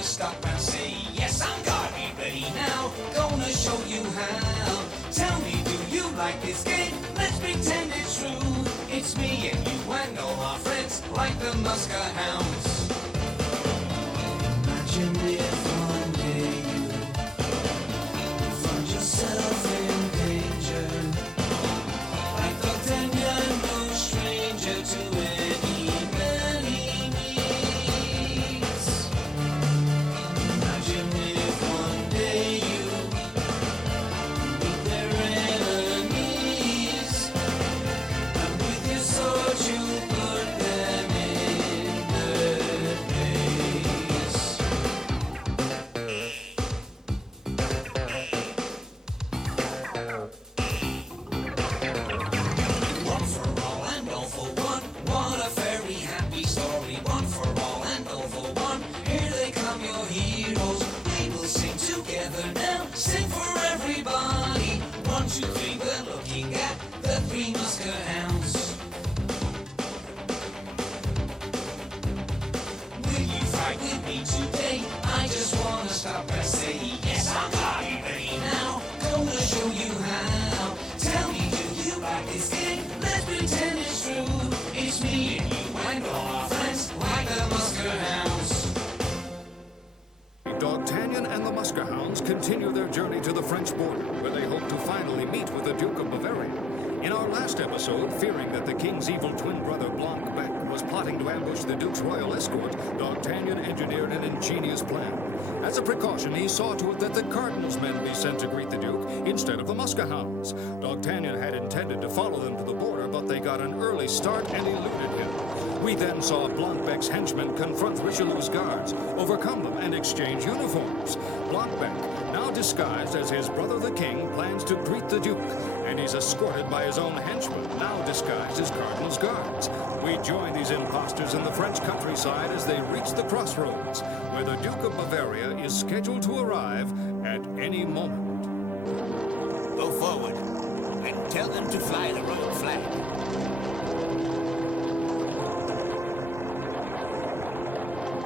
wanna stop and say, yes, I'm gonna be ready now. Gonna show you how. Tell me, do you like this game? Let's pretend it's true. It's me and you and all our friends, like the Muskehounds. Imagine if one day you find yourself in danger. Like Dogtanian, no stranger to any man he meets. Imagine if one day you meet their enemies, and with your sword you put them in their place. One for all and all for one. What a very happy story. One for all and all for one. Here they come, your heroes. We will sing together now. Sing for everybody. 1, 2, 3, we're looking at the 3 Muskehounds. Will you fight with me today? I just wanna stop and say, yes, I'm gonna be ready now. Gonna show you how. Tell me, do you like this game? Let's pretend it's true. It's me and you and all our friends, like the Muskehounds. Dogtanian and the Muskehounds continue their journey to the French border, where they hope to finally meet with the Duke of Bavaria. In our last episode, fearing that the king's evil twin brother Blanbec was plotting to ambush the Duke's royal escort, Dogtanian engineered an ingenious plan. As a precaution, he saw to it that the Cardinal's men be sent to greet the Duke instead of the Muskehounds. Dogtanian had intended to follow them to the border, but they got an early start and eluded him. We then saw Blancbec's henchmen confront Richelieu's guards, overcome them, and exchange uniforms. Blanbec, now disguised as his brother the king, plans to greet the Duke, and he's escorted by his own henchmen, now disguised as Cardinal's guards. We join these impostors in the French countryside as they reach the crossroads, where the Duke of Bavaria is scheduled to arrive at any moment. Go forward and tell them to fly the royal flag.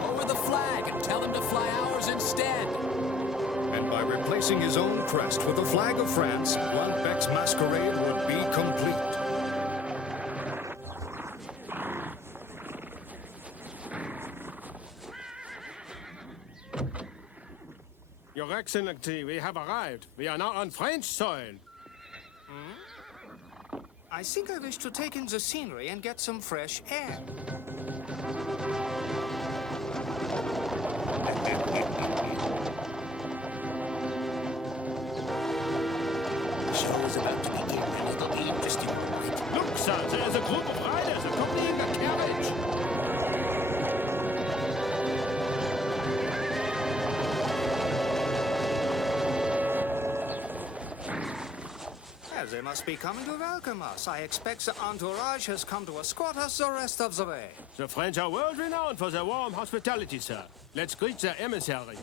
Lower the flag and tell them to fly ours instead. And by replacing his own crest with the flag of France, Blancbec's masquerade would be complete. Your Excellency, we have arrived. We are now on French soil. I think I wish to take in the scenery and get some fresh air. The show is about to begin, and it'll be interesting. Look, sir, there is a group of riders accompanying a carriage. Well, they must be coming to welcome us. I expect the entourage has come to escort us the rest of the way. The French are world-renowned for their warm hospitality, sir. Let's greet their emissary.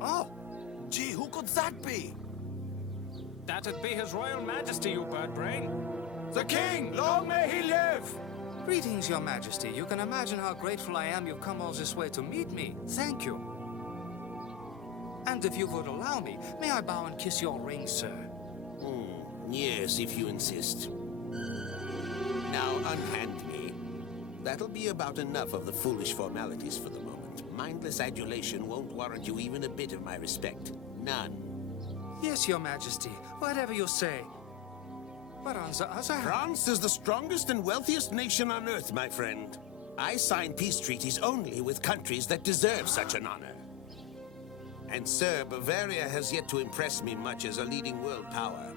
Oh, Gee, who could that be? that'd be His Royal Majesty, you bird brain. The king! Long may he live! Greetings, Your Majesty. You can imagine how grateful I am you've come all this way to meet me. Thank you. And if you would allow me, may I bow and kiss your ring, sir? Yes, if you insist. Now, unhand me. That'll be about enough of the foolish formalities for the moment. Mindless adulation won't warrant you even a bit of my respect. None. Yes, Your Majesty. Whatever you say. But on the other hand... France is the strongest and wealthiest nation on earth, my friend. I sign peace treaties only with countries that deserve such an honor. And, sir, Bavaria has yet to impress me much as a leading world power.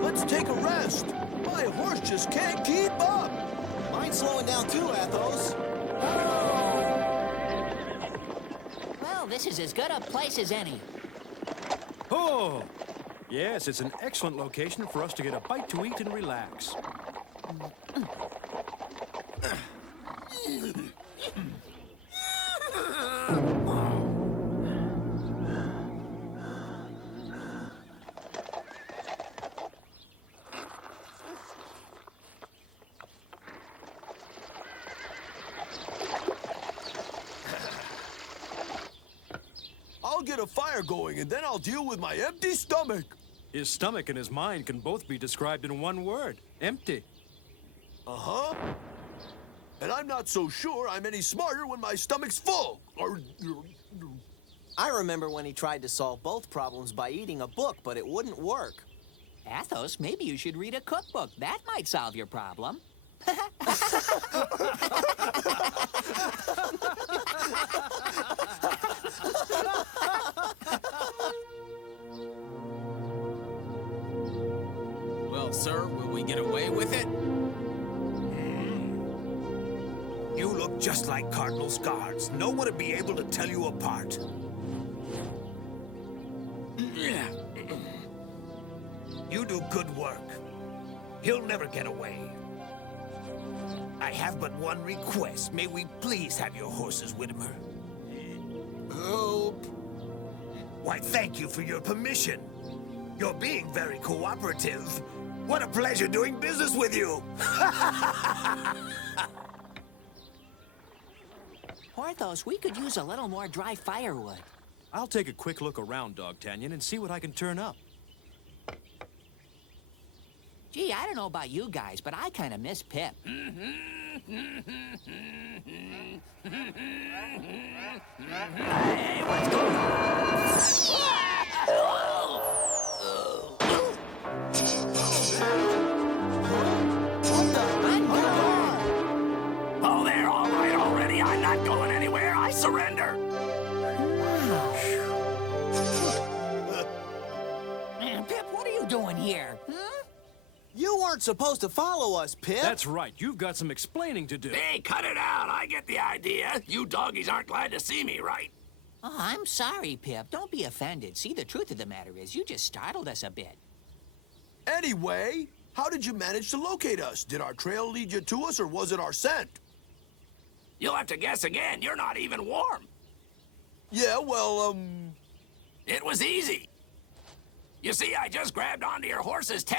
Let's take a rest. My horse just can't keep up. Mine's slowing down too, Athos. Well, this is as good a place as any. Oh, yes, it's an excellent location for us to get a bite to eat and relax. I'll get a fire going, and then I'll deal with my empty stomach. His stomach and his mind can both be described in one word. Empty. Uh-huh. And I'm not so sure I'm any smarter when my stomach's full. I remember when he tried to solve both problems by eating a book, but it wouldn't work. Athos, maybe you should read a cookbook. That might solve your problem. Well, sir, will we get away with it? You look just like Cardinal's guards. No one would be able to tell you apart. You do good work. He'll never get away. I have but one request. May we please have your horses, Whittimer? Help. Why, thank you for your permission. You're being very cooperative. What a pleasure doing business with you. Porthos, we could use a little more dry firewood. I'll take a quick look around, Dogtanian, and see what I can turn up. Gee, I don't know about you guys, but I kind of miss Pip. Hey, what's going Oh, they're all right already. I'm not going anywhere. I surrender. Pip, what are you doing here? You weren't supposed to follow us, Pip. That's right. You've got some explaining to do. Hey, cut it out. I get the idea. You doggies aren't glad to see me, right? Oh, I'm sorry, Pip. Don't be offended. See, the truth of the matter is you just startled us a bit. Anyway, how did you manage to locate us? Did our trail lead you to us, or was it our scent? You'll have to guess again. You're not even warm. Yeah, well, It was easy. You see, I just grabbed onto your horse's tail.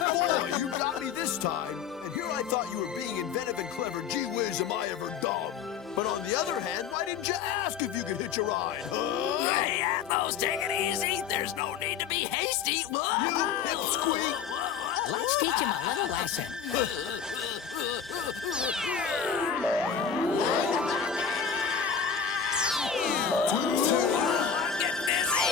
Boy, you got me this time. And here I thought you were being inventive and clever. Gee whiz, am I ever dumb. But on the other hand, why didn't you ask if you could hitch a ride, huh? Hey, Athos, take it easy. There's no need to be hasty. You pipsqueak. Let's teach him a little lesson. I'm getting busy.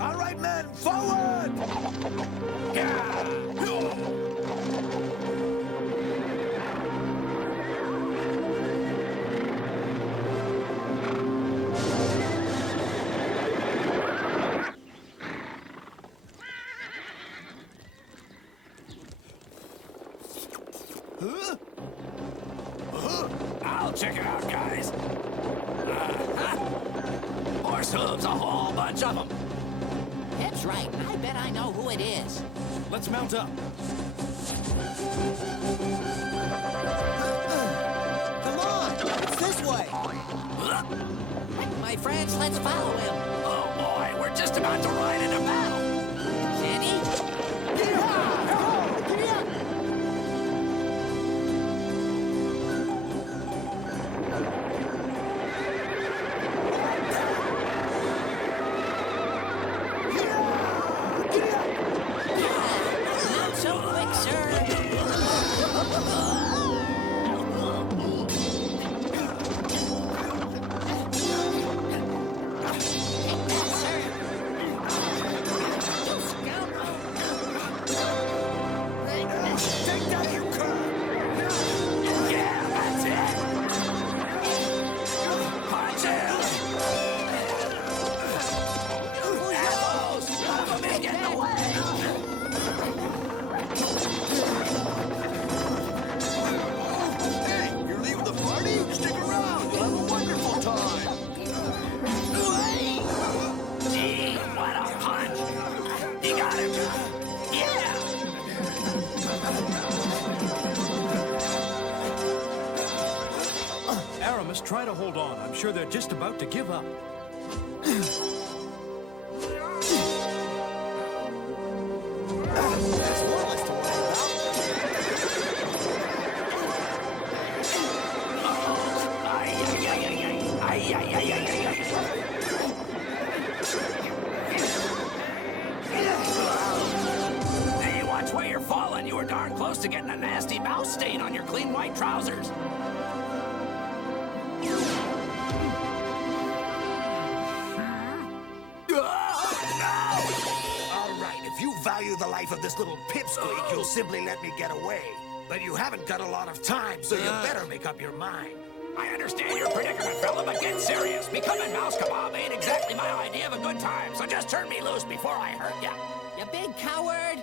All right, men, forward! I'll check it out, guys. Horse hooves, a whole bunch of them. Pip's right. I bet I know who it is. Let's mount up. Come on, it's this way. My friends, let's follow him. Oh, boy, we're just about to ride into battle. Sandy? Not so quick, sir. Try to hold on. I'm sure they're just about to give up. were darn close to getting a nasty mouse stain on your clean white trousers. All right, if you value the life of this little pipsqueak, you'll simply let me get away. But you haven't got a lot of time, so you better make up your mind. I understand your predicament, fella, but get serious. Becoming mouse kebab ain't exactly my idea of a good time, so just turn me loose before I hurt ya. You big coward!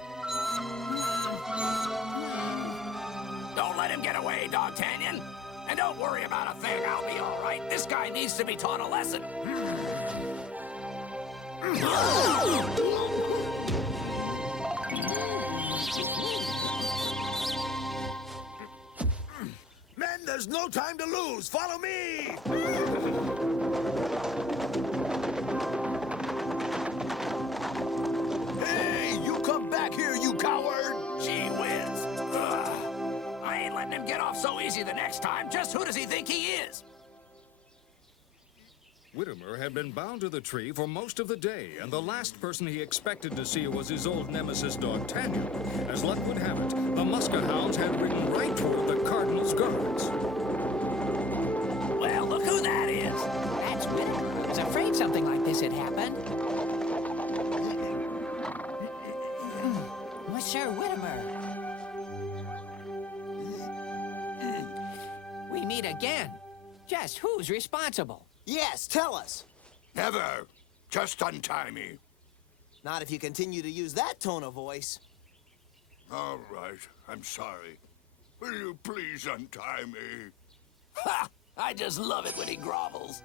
Don't let him get away, Dogtanian. And don't worry about a thing, I'll be all right. This guy needs to be taught a lesson. Men, there's no time to lose. Follow me! Hey, you come back here, you coward! Gee whiz. I ain't letting him get off so easy the next time. Just who does he think he is? Whittimer had been bound to the tree for most of the day, and the last person he expected to see was his old nemesis, Dogtanian. As luck would have it, the Muskehounds had ridden right toward the Cardinal's guards. Well, look who that is. That's Whittimer. I was afraid something like this had happened. Monsieur Whittimer. We meet again. Just who's responsible? Yes, tell us. Never. Just untie me. Not if you continue to use that tone of voice. All right. I'm sorry. Will you please untie me? Ha! I just love it when he grovels.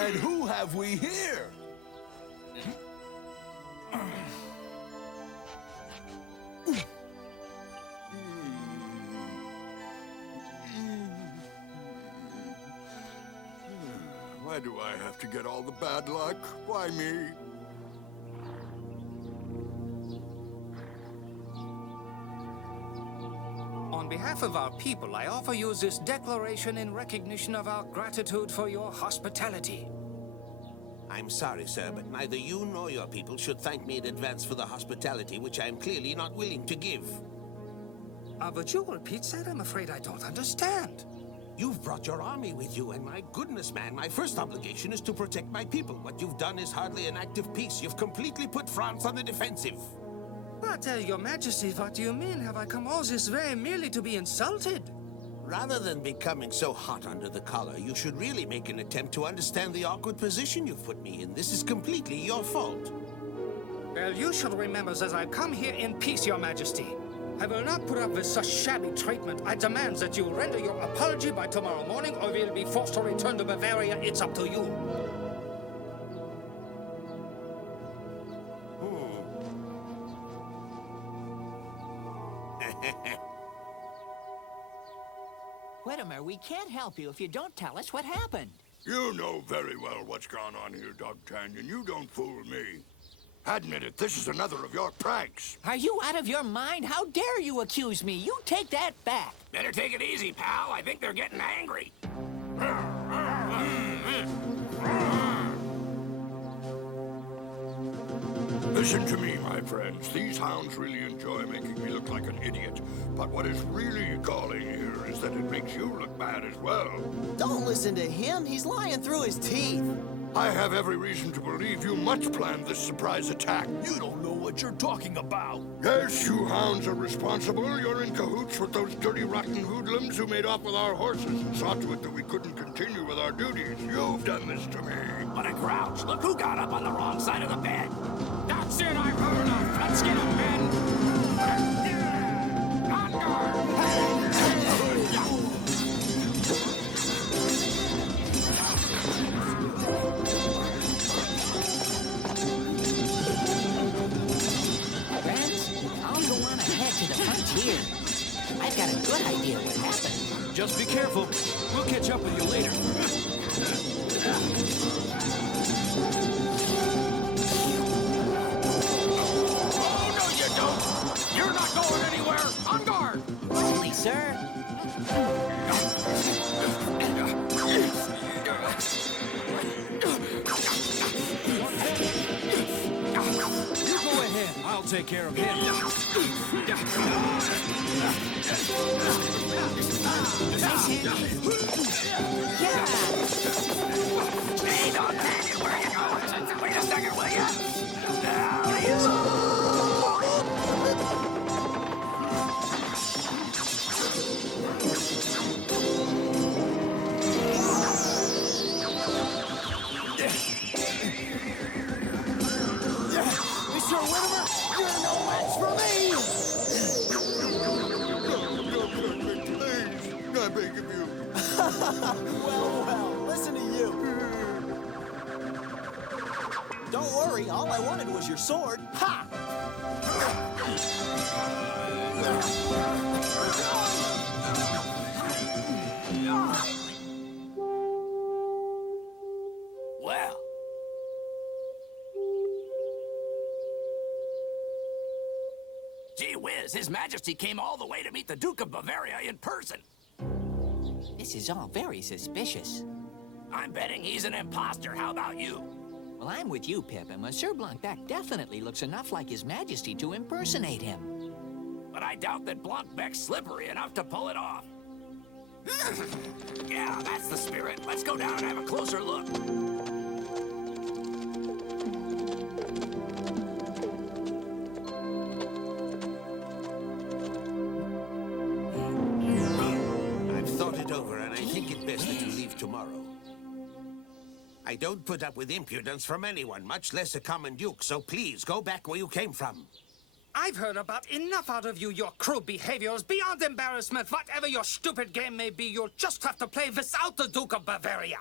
And who have we here? Why do I have to get all the bad luck? Why me? On behalf of our people, I offer you this declaration in recognition of our gratitude for your hospitality. I'm sorry, sir, but neither you nor your people should thank me in advance for the hospitality which I am clearly not willing to give. Would you repeat that? I'm afraid I don't understand. You've brought your army with you, and my goodness, man, my first obligation is to protect my people. What you've done is hardly an act of peace. You've completely put France on the defensive. But, Your Majesty, what do you mean? Have I come all this way merely to be insulted? Rather than becoming so hot under the collar, you should really make an attempt to understand the awkward position you've put me in. This is completely your fault. Well, you should remember that I've come here in peace, Your Majesty. I will not put up with such shabby treatment. I demand that you render your apology by tomorrow morning, or we'll be forced to return to Bavaria. It's up to you. Whittimer, we can't help you if you don't tell us what happened. You know very well what's gone on here, Dogtanian. You don't fool me. Admit it, this is another of your pranks. Are you out of your mind? How dare you accuse me? You take that back. Better take it easy, pal. I think they're getting angry. Listen to me, my friends. These hounds really enjoy making me look like an idiot. But what is really galling here is that it makes you look bad as well. Don't listen to him. He's lying through his teeth. I have every reason to believe you much planned this surprise attack. You don't know what you're talking about. Yes, you hounds are responsible. You're in cahoots with those dirty, rotten hoodlums who made off with our horses and saw to it that we couldn't continue with our duties. You've done this to me. What a grouch. Look who got up on the wrong side of the bed. That's it, I've heard enough. Let's get him, men. On guard. Friends, I'll go on ahead to the frontier. I've got a good idea what happened. Just be careful. We'll catch up with you later. You're not going anywhere! On guard! Only, sir. You go ahead. I'll take care of him. Hey, Dogtanian, where you going? Wait a second, will ya? There he is. Mr. Whittimer, you're no match for me! Please, I beg of you. Well, listen to you. Don't worry, all I wanted was your sword. Ha! Well. Gee whiz, His Majesty came all the way to meet the Duke of Bavaria in person. This is all very suspicious. I'm betting he's an impostor. How about you? Well, I'm with you, Pip, and Monsieur Blanbec definitely looks enough like His Majesty to impersonate him. But I doubt that Blancbec's slippery enough to pull it off. Yeah, that's the spirit. Let's go down and have a closer look. I've thought it over, and I think it best that you leave tomorrow. I don't put up with impudence from anyone, much less a common duke, so please go back where you came from. I've heard about enough out of you. Your crude behavior is beyond embarrassment. Whatever your stupid game may be, you'll just have to play without the Duke of Bavaria.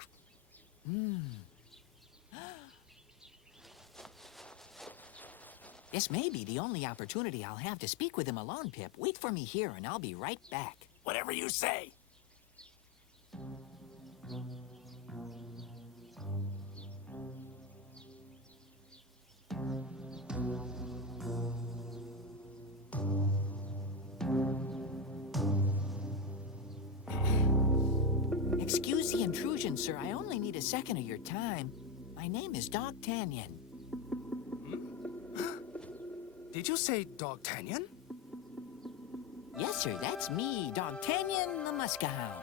This may be the only opportunity I'll have to speak with him alone, Pip. Wait for me here, and I'll be right back. Whatever you say. Excuse the intrusion, sir. I only need a second of your time. My name is Dogtanian. Did you say Dogtanian? Yes, sir. That's me, Dogtanian the Muskehound.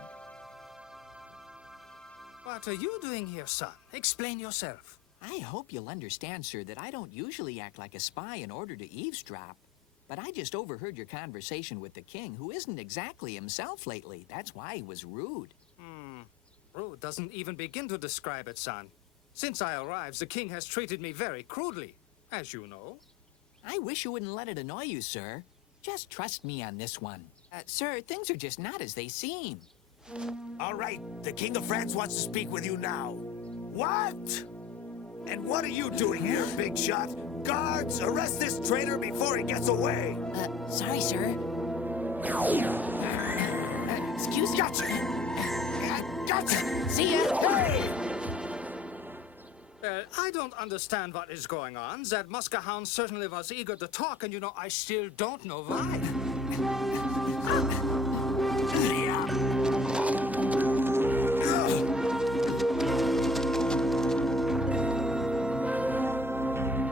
What are you doing here, son? Explain yourself. I hope you'll understand, sir, that I don't usually act like a spy in order to eavesdrop. But I just overheard your conversation with the king, who isn't exactly himself lately. That's why he was rude. Rude doesn't even begin to describe it, son. Since I arrived, the king has treated me very crudely, as you know. I wish you wouldn't let it annoy you, sir. Just trust me on this one. Sir, things are just not as they seem. All right, the King of France wants to speak with you now. What? And what are you doing here, big shot? Guards, arrest this traitor before he gets away. Sorry, sir. Excuse me. Gotcha! Gotcha! See ya! Hey! I don't understand what is going on. That Muskehound certainly was eager to talk, and you know, I still don't know why.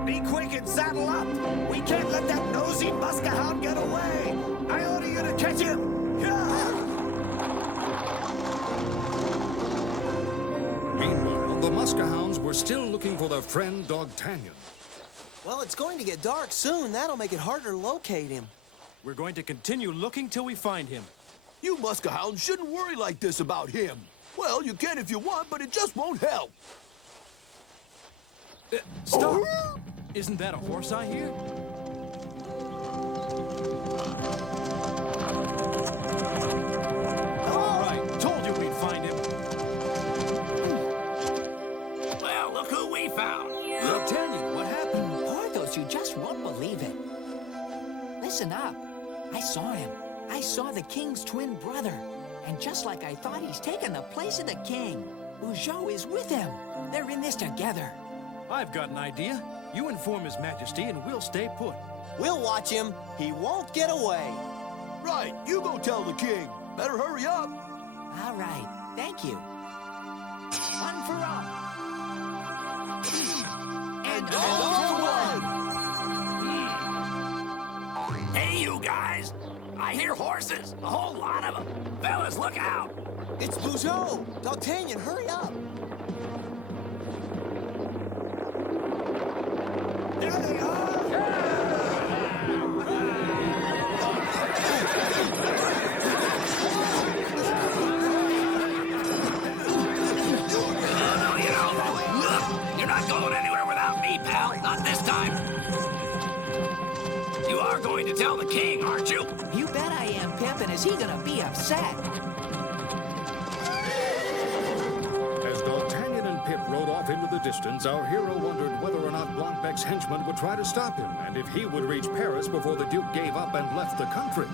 Be quick and saddle up! We can't let that nosy Muskehound get away! I order you to catch him! Meanwhile, the Muskehounds were still looking for their friend Dogtanian. Well, it's going to get dark soon. That'll make it harder to locate him. We're going to continue looking till we find him. You Muskehounds shouldn't worry like this about him. Well, you can if you want, but it just won't help. Stop! Isn't that a horse I hear? All right, told you we'd find him. Well, look who we found! Dogtanian, what happened? Porthos, you just won't believe it. Listen up. I saw him. I saw the king's twin brother. And just like I thought, he's taken the place of the king. Bugeaud is with him. They're in this together. I've got an idea. You inform His Majesty and we'll stay put. We'll watch him. He won't get away. Right, you go tell the king. Better hurry up. All right. Thank you. One for all. And all for one. I hear horses. A whole lot of them. Fellas, look out. It's Bugeaud! D'Artagnan, hurry up! There they are! No, you know, look, you're not going anywhere without me, pal. Not this time. You are going to tell the king, aren't you? You bet I am, Pip, and is he gonna be upset? As D'Artagnan and Pip rode off into the distance, our hero wondered whether or not Blancbec's henchmen would try to stop him, and if he would reach Paris before the Duke gave up and left the country.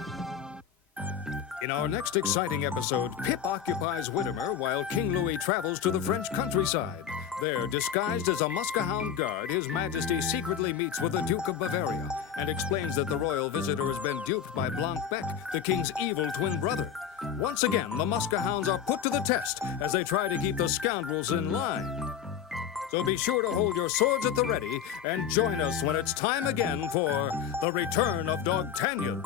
In our next exciting episode, Pip occupies Windermere while King Louis travels to the French countryside. There, disguised as a Muskehound guard, His Majesty secretly meets with the Duke of Bavaria and explains that the royal visitor has been duped by Blancbec, the king's evil twin brother. Once again, the Muskehounds are put to the test as they try to keep the scoundrels in line. So be sure to hold your swords at the ready and join us when it's time again for the Return of Dogtanian.